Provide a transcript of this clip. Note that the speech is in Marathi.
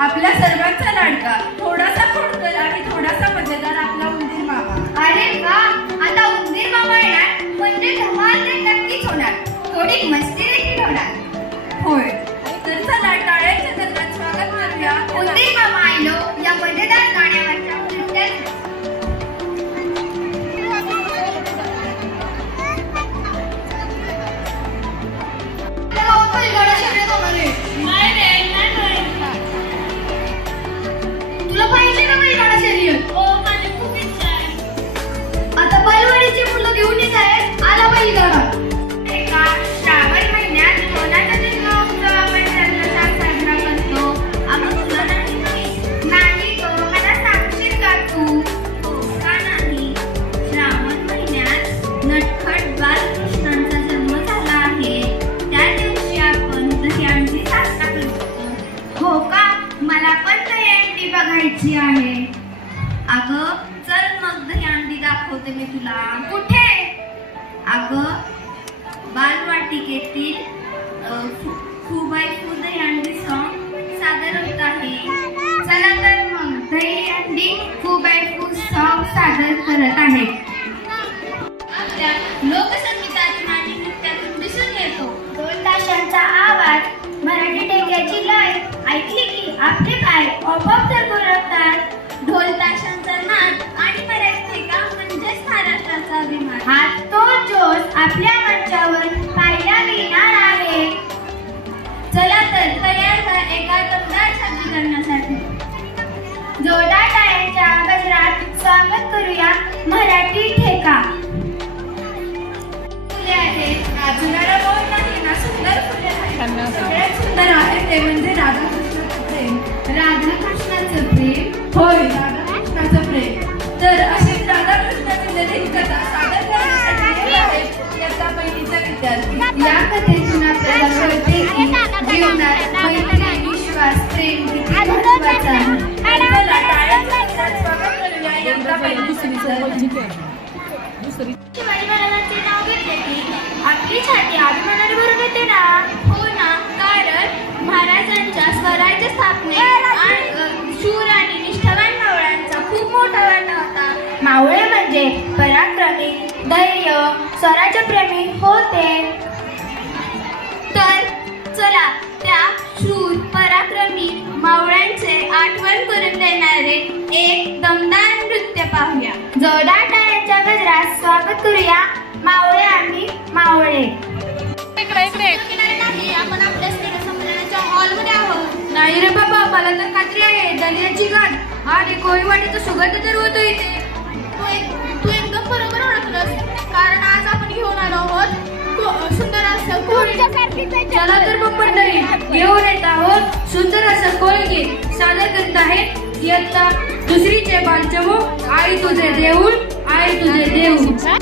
आपल्या सर्वांचा लाडका, थोडासा खोडकर आणि थोडासा मजेदार आपला उंदीर मामा. अरे वा, आता उंदीर मामा येणार म्हणजे धमाल तर नक्कीच होणार. थोडी मस्ती देखील होणार. होय, तर चला टाळ्यांच्या गजरात स्वागत करूया उंदीर मामा आलो या मजेदार गाण्यावरच्या नृत्याचं. तुला पाहिजे ना बैलगाडा शर्यत? हो, माझी खूप इच्छा आहे. आता बैलगाडीची मुलं घेऊन येत आहेत. आला बैलगाडा. एका श्रावण महिन्यात कोणाचा जन्मोत्सव आपण जल्लोषात साजरा करतो. अगं तुला नाही माहित? नाही गं, मला सांगशील का तू? हो का नाही? श्रावण महिन्यात नटखट बालकृष्णांचा जन्म झाला आहे. त्या दिवशी आपण दहीहंडी साजरा करतो. हो का? मला पण दहीहंडी बघायची आहे. अगं चल मग दहीहंडी दाखवते मी तुला. कुठे? अगं बालवाटिकेतील फुबाई फू दहीहंडी सॉन्ग सादर होत आहे. चला तर मग दहीहंडी फू सॉन्ग सादर करत आहे. आपल्या लोकसंगीतातून आणि नृत्यातून दिसून येतो. ढोल ताशांचा आवाज, मराठी टेक्याची लय ऐकली की आपले पाय आपोआप सरकतात. ढोल ताशांचा नाद आणि मराठी का म्हणजेच महाराष्ट्राचा अभिमान. हा तो जोश आपल्या मंचावर पाहायला मिळणार आहे. चला तर तयार व्हा एका दमदार सादरीकरणासाठी. जोरदार टाळ्यांच्या गजरात स्वागत करूया मराठी ठेका. फुले आहेत, नाचणारा मोर नाही ना, सुंदर फुले आहेत. सगळ्यात सुंदर आहे ते म्हणजे राधाकृष्णाचं प्रेम. राधाकृष्णाचं प्रेम. होय, राधाकृष्णाचं प्रेम. तर अशीच राधाकृष्णाची ललित कथा सादर करण्यासाठी येत आहेत इयत्ता पहिलीचा विद्यार्थी. या कथेतून आपल्याला कळते की जीवनात मैत्री, विश्वास, प्रेम किती महत्त्वाचं आहे. चला, टाळ्यांच्या गजरात स्वागत करूया इयत्ता पहिलीचा विद्यार्थी. शिवाजी महाराजांचे नाव घेतले की आपली छाती अभिमानाने भरून येते ना. हो ना, कारण महाराजांच्या स्वराज्य स्थापनेत आणि शूर आणि निष्ठावान मावळ्यांचा खूप मोठा वाटा होता. मावळे म्हणजे पराक्रमी, धैर्य, स्वराज्यप्रेमी होते. तर चला त्या शूर पराक्रमी मावळ्यांचे आठवण करून देणारे एक दमदार नृत्य पाहूया. जोरदार टाळ्यांच्या गजरात स्वागत करूया मावळे आम्ही मावळे. नाही, आपण आपल्या स्नेह संमेलनाच्या हॉलमध्ये आहोत. नाही रे बाबा, मला तर खात्री आहे दलियाची गाठ आणि कोळीवाडीचा सुगंध तर होतो इथे. तू एकदम बरोबर ओळखलंस, कारण आज आपण घेऊन आलो आहोत सुंदर असं कोळी. चला तर मग मंडळी, घेऊन येत आहोत सुंदर असं कोळगीत. सादर करत आहेत इयत्ता दुसरीचे बालचमू. आई तुझे देऊळ, आई तुझे देऊळ.